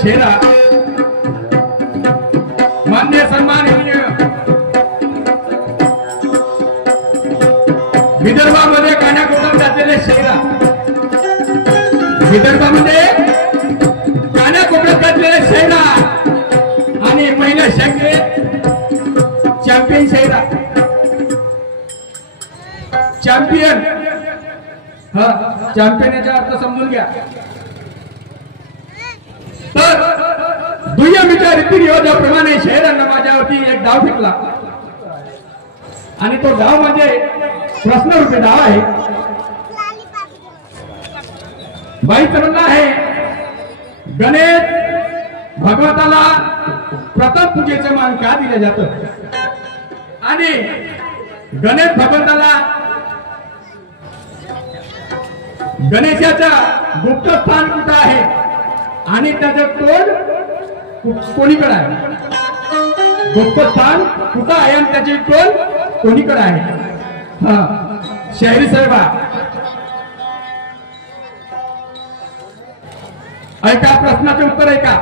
शेरा मान्य सन्माननीय विदर्भामध्ये कानाकोपऱ्यात घातलेले शेरा, विदर्भामध्ये कानाकोपऱ्यात घातलेले शेरा आणि महिला शाखेत चॅम्पियन शेरा, चॅम्पियन चॅम्पियनचा अर्थ समजून घ्या. तर दुय्यमीच्या रीतिरिवाजाप्रमाणे शहरांना माझ्यावरती एक डाव फेकला आणि तो डाव म्हणजे प्रश्नरूपी डाव आहे. बाईचं म्हणणं आहे गणेश भगवंताला प्रथम पूजेचं मान का दिलं जातं आणि गणेश भगवंताला गणेशाचा गुप्तस्थान कुठं आहे आणि त्याचं तोंड कोणीकडे आहे, गुप्तस्थान कुठं आहे आणि त्याची तोंड कोणीकडे आहे. शहरी साहेबा ऐका, प्रश्नाचे उत्तर ऐका.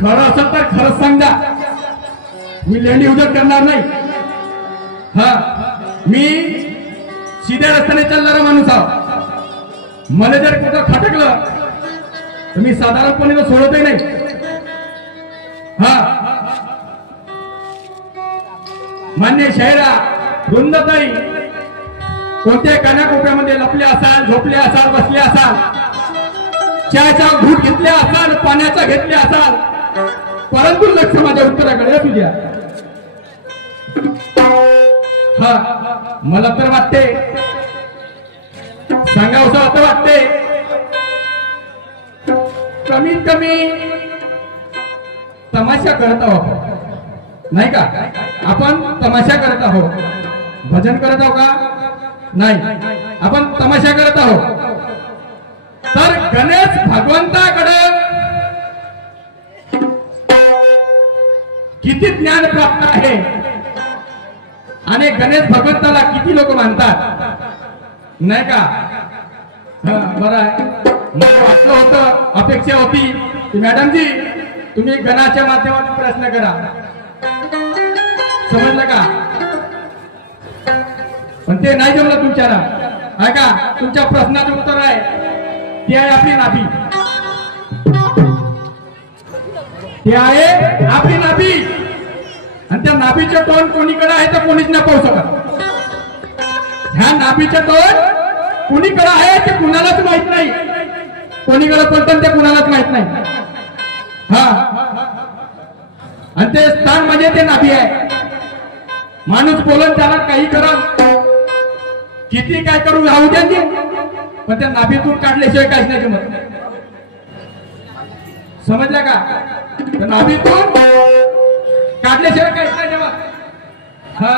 खरं असेल तर खरंच सांगा, मी लेंडी उजट करणार नाही. हा, मी सीध्या रस्त्याने चालणारा माणूस आहो. मला जर कुठं खटकलं तर मी साधारणपणे तो सोडतही नाही. हा, मान्य शहरा रुंदताई कोणत्या कानाकोपऱ्यामध्ये लपले असाल, झोपले असाल, बसले असाल, चहाचा घूट घेतले असाल, पाण्याचा घेतले असाल, परंतु लक्ष माझ्या उत्तराकडे असू द्या. हा, मला तर वाटते सांगावं असं वाटते, कमीत कमी तमाशा करत आहोत नाही का? आपण तमाशा करत आहोत, भजन करत आहोत का? नाही, आपण तमाशा करत आहोत. तर गणेश भगवंताकडे किती ज्ञान प्राप्त आहे आणि गणेश भगवंताला किती लोक मानतात नाही का? बरं आहे. मला वाटलं होतं, अपेक्षा होती की मॅडमजी तुम्ही गणाच्या माध्यमातून प्रश्न करा, समजलं का? पण ते नाही जमलं तुमच्याला. आहे का? तुमच्या प्रश्नाचं उत्तर आहे ते आहे आपली नाभी. ते आहे आपली नाभी. आणि त्या नाभीचे तोंड कोणीकडे आहे तर कोणीच नाही पाहू शकत. ह्या नाभीचे तोंड कोणीकडे आहे ते कुणालाच माहित नाही. कोणीकडे पडतं ते कुणालाच माहित नाही. हा, आणि ते स्थान म्हणजे ते नाभी आहे. माणूस बोलून त्याला काही करत, किती काय करू राहू द्या, पण त्या नाभीतून काढल्याशिवाय काहीच नाही जमत. समजलं का? नाभीतून काढल्याशिवाय काहीच नाही जमत. हा.